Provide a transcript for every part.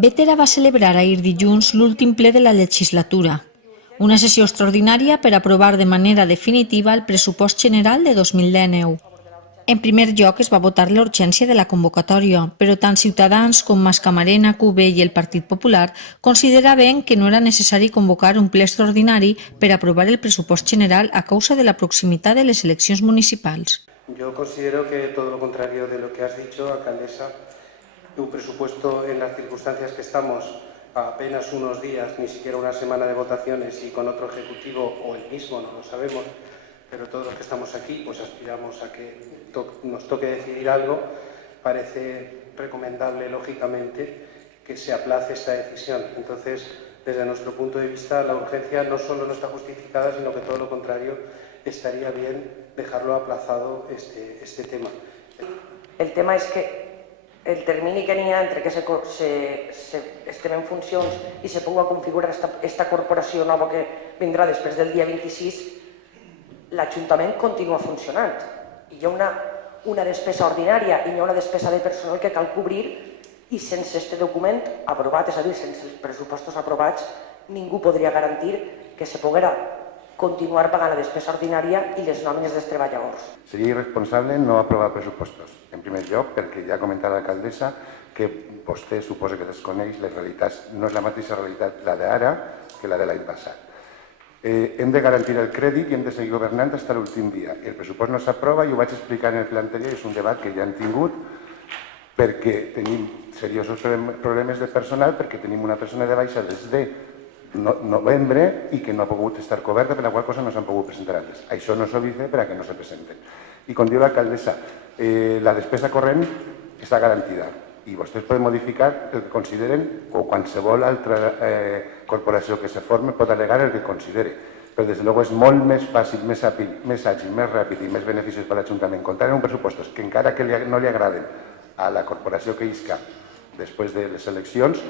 Bétera va celebrar ahir dilluns l'últim ple de la legislatura, una sessió extraordinària per aprovar de manera definitiva el pressupost general de 2019. En primer lloc es va votar la urgència de la convocatòria, però tant Ciutadans com Mascamarena, CUB i el Partit Popular consideraven que no era necessari convocar un ple extraordinari per aprovar el pressupost general a causa de la proximitat de les eleccions municipals. Yo considero que todo lo contrario de lo que has dicho, alcaldesa. Un presupuesto en las circunstancias que estamos, a apenas unos días, ni siquiera una semana de votaciones y con otro ejecutivo o el mismo, no lo sabemos, pero todos los que estamos aquí pues aspiramos a que nos toque decidir algo. Parece recomendable, lógicamente, que se aplace esta decisión. Entonces, desde nuestro punto de vista, la urgencia no solo no está justificada, sino que todo lo contrario, estaría bien dejarlo aplazado este tema. El tema és que el termini que n'hi ha entre que estem en funcions i se pugui configurar esta corporació nova que vindrà després del dia 26, l'Ajuntament continua funcionant. Hi ha una despesa ordinària i hi ha una despesa de personal que cal cobrir i sense aquest document aprovat, és a dir, sense els pressupostos aprovats, ningú podria garantir que se poguera continuar pagant la despesa ordinària i les nòmines dels treballadors. Seria irresponsable no aprovar pressupostos. En primer lloc, perquè ja ha comentat l'alcaldessa que vostè suposa que desconeix les realitats. No és la mateixa realitat la d'ara que la de l'any passat. Hem de garantir el crèdit i hem de seguir governant fins a l'últim dia. El pressupost no s'aprova i ho vaig explicar en el ple anterior, és un debat que ja hem tingut perquè tenim seriosos problemes de personal, perquè tenim una persona de baixa des de novembre i que no ha pogut estar coberta, per la qual cosa no s'han pogut presentar antes. Això no s'obvia per a que no se presenten. I com diu l'alcaldessa, la despesa corrent està garantida i vostès poden modificar el que consideren o qualsevol altra corporació que se forme pot al·legar el que considere. Però des de luego és molt més fàcil, més àgil, més ràpid i més beneficiós per a l'Ajuntament comptar en uns pressupostos que encara que no li agraden a la corporació que isca després de les eleccions,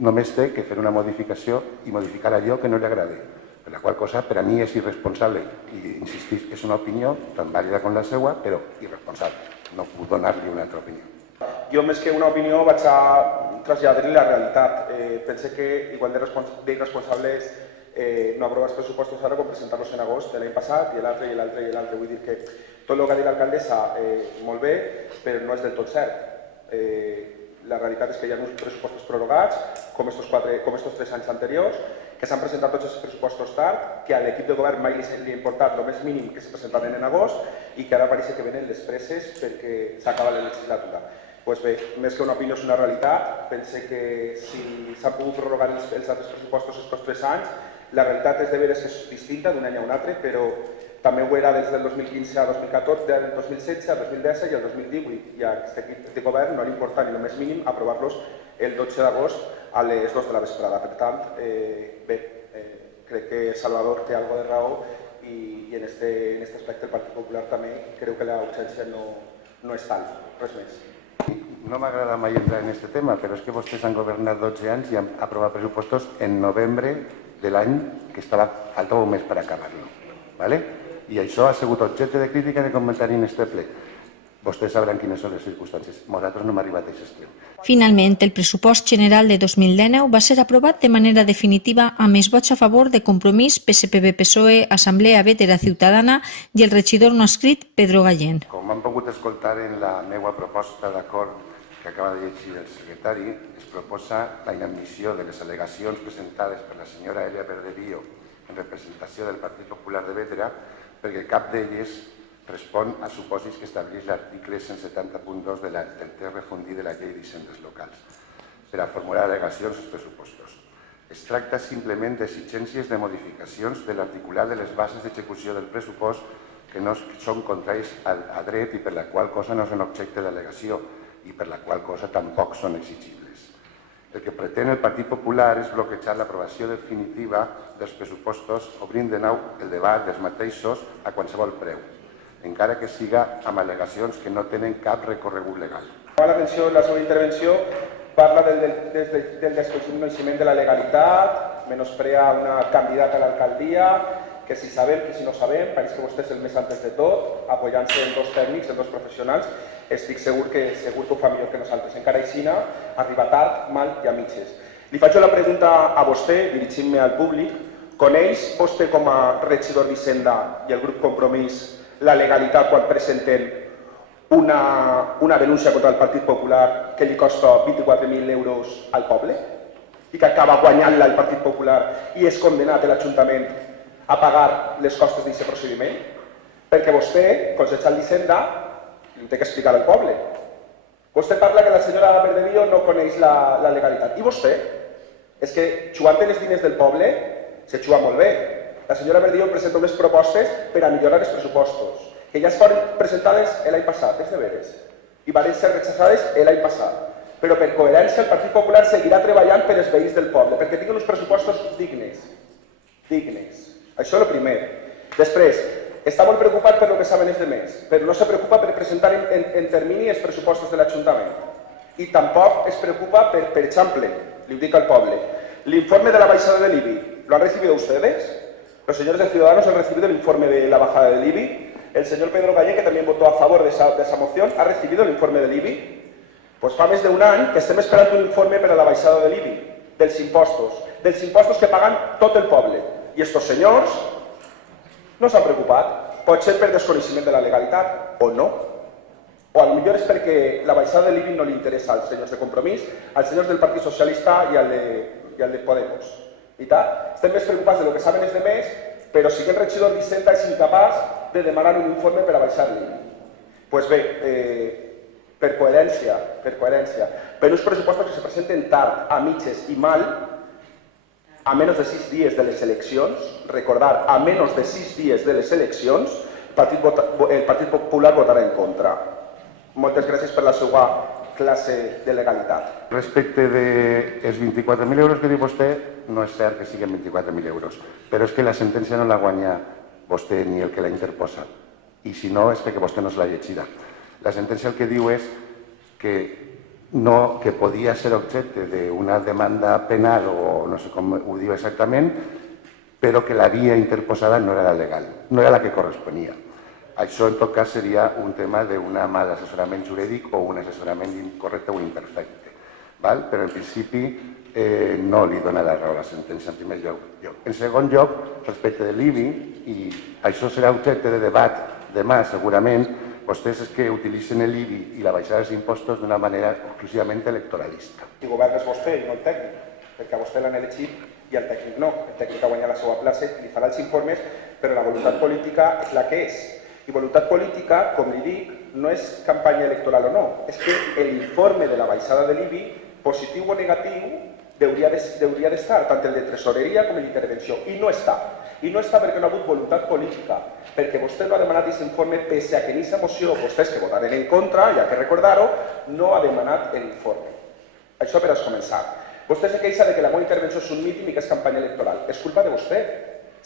només té que fer una modificació i modificar allò que no li agrada. Per la qual cosa, per a mi és irresponsable i, insistir, és una opinió tan vàlida com la seva, però irresponsable. No puc donar-li una altra opinió. Jo, més que una opinió, vaig a traslladar-li la realitat. Pense que igual d'irresponsable és no aprovar els pressupostos ara com presentar-los en agost de l'any passat i l'altre i l'altre i l'altre. Vull dir que tot el que ha dit l'alcaldessa molt bé, però no és del tot cert. La realitat és que hi ha uns pressupostos prorrogats, com estos 3 anys anteriors, que s'han presentat tots els pressupostos tard, que a l'equip de govern mai li ha importat el més mínim que se presentaven en agost i que ara pareix que venen les presses perquè s'acaba la legislatura. Doncs bé, més que una opinió és una realitat. Pense que si s'han pogut prorrogar els altres pressupostos aquests 3 anys, la realitat és de veres que és distinta d'un any a un altre, però també ho era des del 2015 a 2014, del 2016 al 2017 i al 2018. I a aquest equip de govern no li importa ni el més mínim aprovar-los el 12 d'agost a les 2 de la vesprada. Per tant, bé, crec que Salvador té alguna de raó i en aquest aspecte el Partit Popular també creu que la urgència no és tal, res més. No m'agrada mai entrar en aquest tema, però és que vostès han governat 12 anys i han aprovat pressupostos en novembre de l'any que faltava un mes per acabar-lo. I això ha sigut objecte de crítica i de comentari en aquest ple. Vostès sabran quines són les circumstàncies. Nosaltres no hem arribat a aquest extrem. Finalment, el pressupost general de 2019 va ser aprovat de manera definitiva amb els vots a favor de Compromís, PSPB-PSOE, Assemblea Bétera Ciutadana i el regidor no escrit Pedro Gallén. Com han pogut escoltar en la meva proposta d'acord que acaba de llegir el secretari, es proposa la inadmissió de les al·legacions presentades per la senyora Elia Verdebio en representació del Partit Popular de Bétera, perquè cap d'elles respon a supòsits que estableix l'article 170.2 del text refundit de la llei d'hisendes locals per a formular al·legacions als pressupostos. Es tracta simplement d'exigències de modificacions de l'articulat de les bases d'execució del pressupost que no són contraris a dret i per la qual cosa no són objecte d'al·legació i per la qual cosa tampoc són exigibles. El que pretén el Partit Popular és bloquejar l'aprovació definitiva dels pressupostos obrint de nou el debat dels mateixos a qualsevol preu, encara que siga amb al·legacions que no tenen cap recorregut legal. L'atenció en la seva intervenció parla del desconeixement de la legalitat, menosprear una candidata a l'alcaldia, que si sabem, que si no sabem, pareix que vostè és el més antes de tot, apoyant-se en dos tècnics, en dos professionals, estic segur que ho fa millor que nosaltres. Encara així, arriba tard, mal i a mitges. Li faig la pregunta a vostè, dirigint-me al públic. Coneix vostè com a regidor d'Hisenda i el grup Compromís la legalitat quan presenten una denúncia contra el Partit Popular que li costa 24.000 euros al poble i que acaba guanyant-la el Partit Popular i és condemnat l'Ajuntament a pagar les costes d'aquest procediment? Perquè vostè, consellera d'Hisenda, li té que explicar al poble. Vostè parla que la senyora Verdevío no coneix la legalitat. I vostè? És que jugant els diners del poble se juga molt bé. La senyora Verdevío presenta unes propostes per a millorar els pressupostos, que ja es foren presentades l'any passat, és de veres, i van ser rechazades l'any passat. Però per coherència el Partit Popular seguirà treballant per als veïns del poble, perquè tinguin uns pressupostos dignes. Això és el primer. Després, està molt preocupat per el que saben els altres, però no se preocupa per presentar en termini els pressupostos de l'Ajuntament. I tampoc es preocupa per exemple, li ho dic al poble, l'informe de la baixada de l'IBI, ¿lo han recibido ustedes? Los señores de Ciudadanos han recibido el informe de la bajada del IBI. El señor Pedro Gallé, que también votó a favor de esa moción, ha recibido el informe del IBI. Pues fa més d'un any que estem esperant un informe per a la baixada de l'IBI, dels impostos que paguen tot el poble. I estos senyors no s'han preocupat. Pot ser per desconeixement de la legalitat, o no. O potser és perquè la baixada de l'IBI no li interessa als senyors de Compromís, als senyors del Partit Socialista i al de Podemos. I tal, estem més preocupats del que saben els altres, però sí que el regidor d'Hisenda és incapaç de demanar un informe per a baixar l'IBI. Doncs bé, per coherència, per uns pressupostos que se presenten tard, a mitges i mal, a menys de 6 dies de les eleccions, recordar, a menys de 6 dies de les eleccions, el Partit Popular votarà en contra. Moltes gràcies per la seva classe de legalitat. Respecte dels 24.000 euros que diu vostè, no és cert que siguin 24.000 euros, però és que la sentència no la guanya vostè ni el que la interposa, i si no és perquè vostè no se l'ha llegida. La sentència el que diu és que podia ser objecte d'una demanda penal, o no sé com ho diu exactament, però que la via interposada no era la legal, no era la que corresponia. Això, en tot cas, seria un tema d'un mal assessorament jurídic o un assessorament incorrecte o imperfecte. Però, en principi, no li dona la raó a la sentència, en primer lloc. En segon lloc, respecte de l'IBI, i això serà objecte de debat demà, segurament, vostès és que utilitzen l'IBI i la baixada dels impostos d'una manera exclusivament electoralista. I govern és vostè i no el tècnic, perquè a vostè l'han elegit i el tècnic no. El tècnic ha guanyat la seva plaça i li farà els informes, però la voluntat política és la que és. I voluntat política, com li dic, no és campanya electoral o no, és que l'informe de la baixada de l'IBI, positiu o negatiu, hauria d'estar, tant el de tresoreria com el d'intervenció, i no està. I no està perquè no ha hagut voluntat política, perquè vostè no ha demanat aquest informe, pese a que en aquesta moció vostès que votaren en contra, ja que recordar-ho, no ha demanat l'informe. Això per a començar. Vostè se queixa que la meva intervenció és un míting i que és campanya electoral. És culpa de vostè.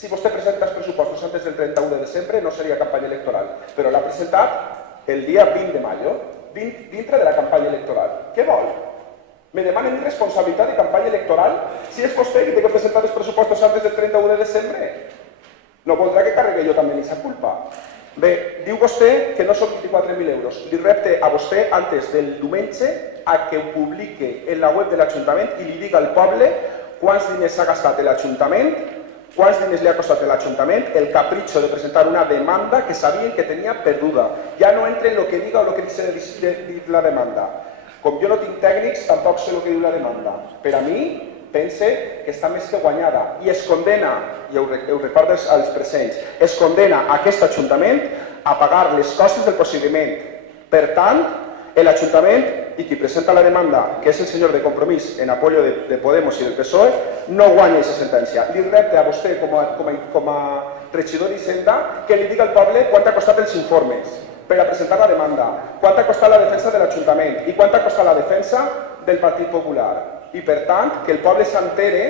Si vostè presenta els pressupostos antes del 31 de desembre, no seria campanya electoral, però l'ha presentat el dia 20 de mayo, dintre de la campanya electoral. Què vol? Me demanen responsabilitat de campanya electoral si és vostè qui té que presentar els pressupostos antes del 31 de desembre? No voldrà que carregui jo també aquesta culpa. Bé, diu vostè que no són 24.000 euros. Li repte a vostè, antes del diumenge, a que ho publique en la web de l'Ajuntament i li diga al poble quants diners s'ha gastat l'Ajuntament, quants diners li ha costat a l'Ajuntament el capritxo de presentar una demanda que sabien que tenia perduda. Ja no entra en el que diga o el que diu la demanda. Com jo no tinc tècnics, tampoc sé el que diu la demanda. Per a mi, pense que està més que guanyada i es condena, i ho recordo als presents, es condena aquest Ajuntament a pagar les costes del procediment. Per tant, l'Ajuntament i qui presenta la demanda, que és el senyor de Compromís en apoyo de Podemos i del PSOE, no guanya aquesta sentència. Li repte a vostè, com a regidor d'Hisenda, que li diga al poble quant ha costat els informes per a presentar la demanda, quant ha costat la defensa de l'Ajuntament i quant ha costat la defensa del Partit Popular. I, per tant, que el poble s'entere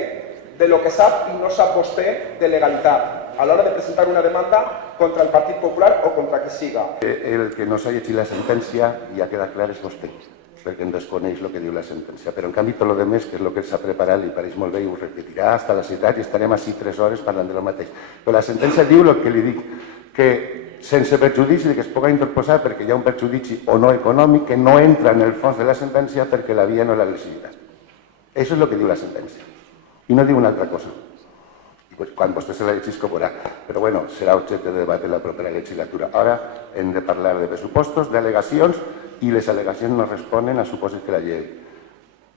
de lo que sap i no sap vostè de legalitat a l'hora de presentar una demanda contra el Partit Popular o contra qui siga. El que no s'ha llegit la sentència, ja queda clar, és vostè. perquè em desconeix el que diu la sentència. Però, en canvi, tot el demés, que és el que s'ha preparat, li pareix molt bé i ho repetirà fins a la ciutat i estarem així 3 hores parlant del mateix. Però la sentència diu el que li dic, que sense perjudici que es pugui interposar perquè hi ha un perjudici o no econòmic que no entra en el fons de la sentència perquè la via no és la lesivitat. Això és el que diu la sentència. I no diu una altra cosa. Quan vostè se la llegís que veurà. Però bueno, serà objecte de debat en la propera legislatura. Ara hem de parlar de pressupostos, d'al·legacions, i les al·legacions no responen a supòsit que la llei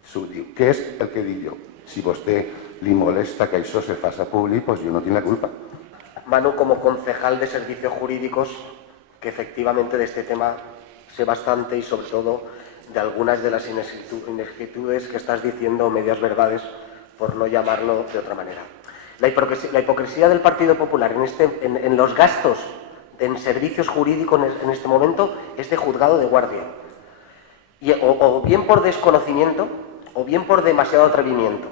s'ho diu. Què és el que dic jo? Si a vostè li molesta que això se faça públic, doncs jo no tinc la culpa. Manu, como concejal de servicios jurídicos, que efectivamente de este tema sé bastante y sobre todo de algunas de las inexactitudes que estás diciendo, medias verdades, por no llamarlo de otra manera. La hipocresía del Partido Popular en los gastos en servicios jurídicos en este momento es de juzgado de guardia. O bien por desconocimiento o bien por demasiado atrevimiento.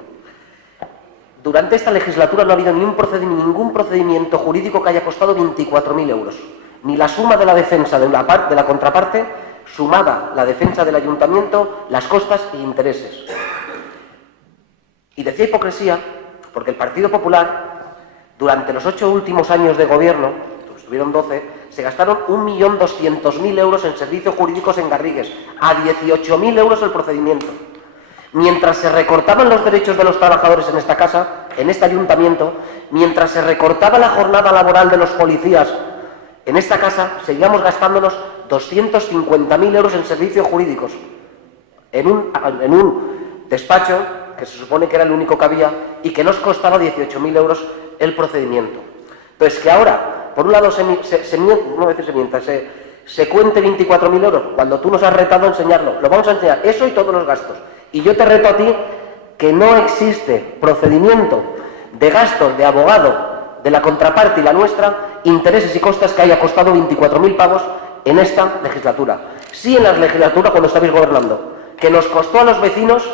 Durante esta legislatura no ha habido ningún procedimiento jurídico que haya costado 24.000 euros. Ni la suma de la defensa de la contraparte, sumada la defensa del ayuntamiento, las costas e intereses. Y decía hipocresía porque el Partido Popular, durante los 8 últimos años de gobierno, estuvieron 12, se gastaron 1.200.000 euros en servicios jurídicos en Garrigues, a 18.000 euros el procedimiento. Mientras se recortaban los derechos de los trabajadores en esta casa, en este ayuntamiento, mientras se recortaba la jornada laboral de los policías en esta casa, seguíamos gastándonos 250.000 euros en servicios jurídicos, en un despacho que se supone que era el único que había y que nos costaba 18.000 euros el procedimiento. Entonces, que ahora, por un lado, se cuente 24.000 euros, cuando tú nos has retado a enseñarlo, lo vamos a enseñar, eso y todos los gastos. Y yo te reto a ti que no existe procedimiento de gastos de abogado de la contraparte y la nuestra, intereses y costas que haya costado 24.000 pavos en esta legislatura. Sí, en la legislatura cuando estabais gobernando, que nos costó a los vecinos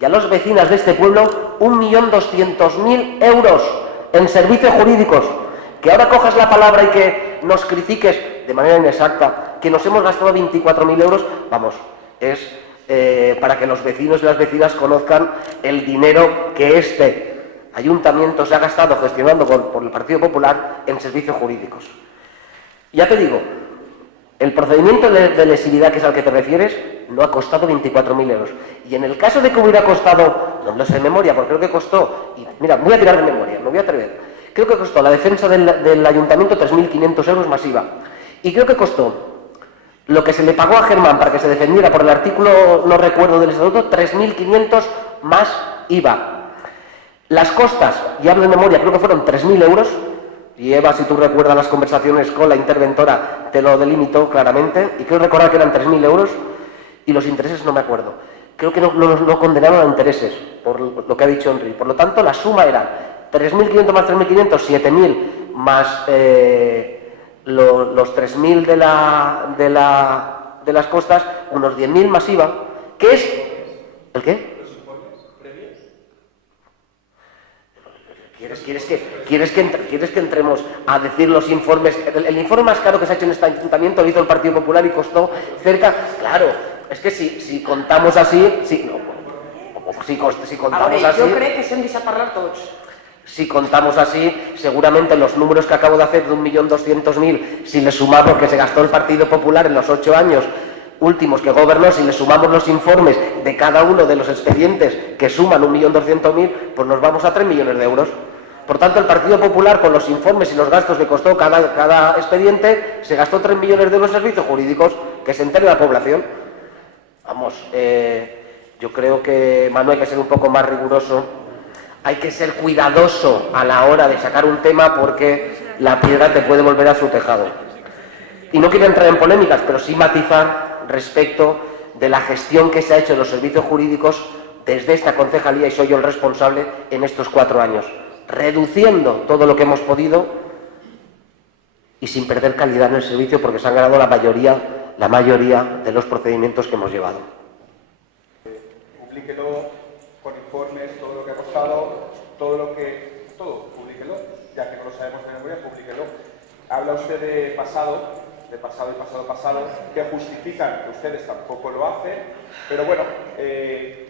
y a las vecinas de este pueblo 1.200.000 euros en servicios jurídicos. Que ahora cojas la palabra y que nos critiques de manera inexacta que nos hemos gastado 24.000 euros, vamos, es para que los vecinos y las vecinas conozcan el dinero que este ayuntamiento se ha gastado gestionando por el Partido Popular en servicios jurídicos. Ya te digo, el procedimiento de lesividad, que es al que te refieres, no ha costado 24.000 euros. Y en el caso de que hubiera costado, no lo sé de memoria, porque creo que costó, y mira, voy a tirar de memoria, me voy a atrever, creo que costó la defensa del ayuntamiento 3.500 euros más IVA. Y creo que costó lo que se le pagó a Germán para que se defendiera por el artículo, no recuerdo del estatuto, 3.500 más IVA. Las costas, y hablo de memoria, creo que fueron 3.000 euros. Y Eva, si tú recuerdas las conversaciones con la interventora, te lo delimitó claramente. Y creo recordar que eran 3.000 euros. Y los intereses no me acuerdo. Creo que no condenaron a intereses, por lo que ha dicho Henry. Por lo tanto, la suma era 3.500 más 3.500, 7.000 más los 3.000 de las costas, unos 10.000 más IVA, que es... ¿El qué? ¿Quieres que entremos a decir los informes? El informe más caro que se ha hecho en este ayuntamiento lo hizo el Partido Popular y costó cerca... Claro, es que si contamos así... Si contamos así... Jo crec que s'hem deixat parlar tots. Si contamos así, seguramente los números que acabo de hacer de 1.200.000, si le sumamos que se gastó el Partido Popular en los 8 años últimos que gobernó, si le sumamos los informes de cada uno de los expedientes que suman 1.200.000, pues nos vamos a 3 millones de euros. Por tanto, el Partido Popular, con los informes y los gastos que costó cada expediente, se gastó 3 millones de euros en servicios jurídicos, que se entere la población. Vamos, yo creo que, Manu, hay que ser un poco más riguroso. Hay que ser cuidadoso a la hora de sacar un tema porque la piedra te puede volver a su tejado. Y no quiero entrar en polémicas, pero sí matizar respecto de la gestión que se ha hecho en los servicios jurídicos desde esta concejalía, y soy yo el responsable, en estos 4 años, reduciendo todo lo que hemos podido y sin perder calidad en el servicio, porque se han ganado la mayoría de los procedimientos que hemos llevado. Publíquelo con informes, todo lo que ha costado, todo, publíquelo, ya que no lo sabemos de memoria, publíquelo. Habla usted de pasado de pasado y pasado, que justifican que ustedes tampoco lo hacen, pero bueno,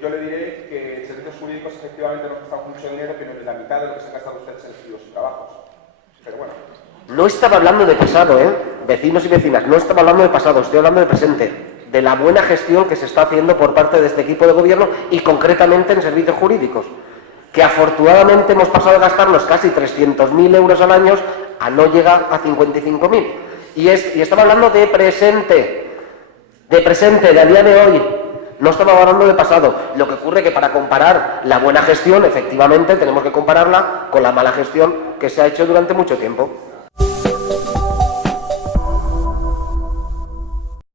yo le diré que servicios jurídicos efectivamente nos gastamos mucho dinero, pero ni la mitad de lo que se han gastado ustedes en estudios y trabajos. Pero bueno. No estaba hablando de pasado, vecinos y vecinas, no estaba hablando de pasado, estoy hablando de presente, de la buena gestión que se está haciendo por parte de este equipo de gobierno y concretamente en servicios jurídicos, que afortunadamente hemos pasado de gastarnos casi 300.000 euros al año a no llegar a 55.000. Y estaba hablando de presente, de a día de hoy. No estamos hablando de pasado. Lo que ocurre es que para comparar la buena gestión, efectivamente, tenemos que compararla con la mala gestión que se ha hecho durante mucho tiempo.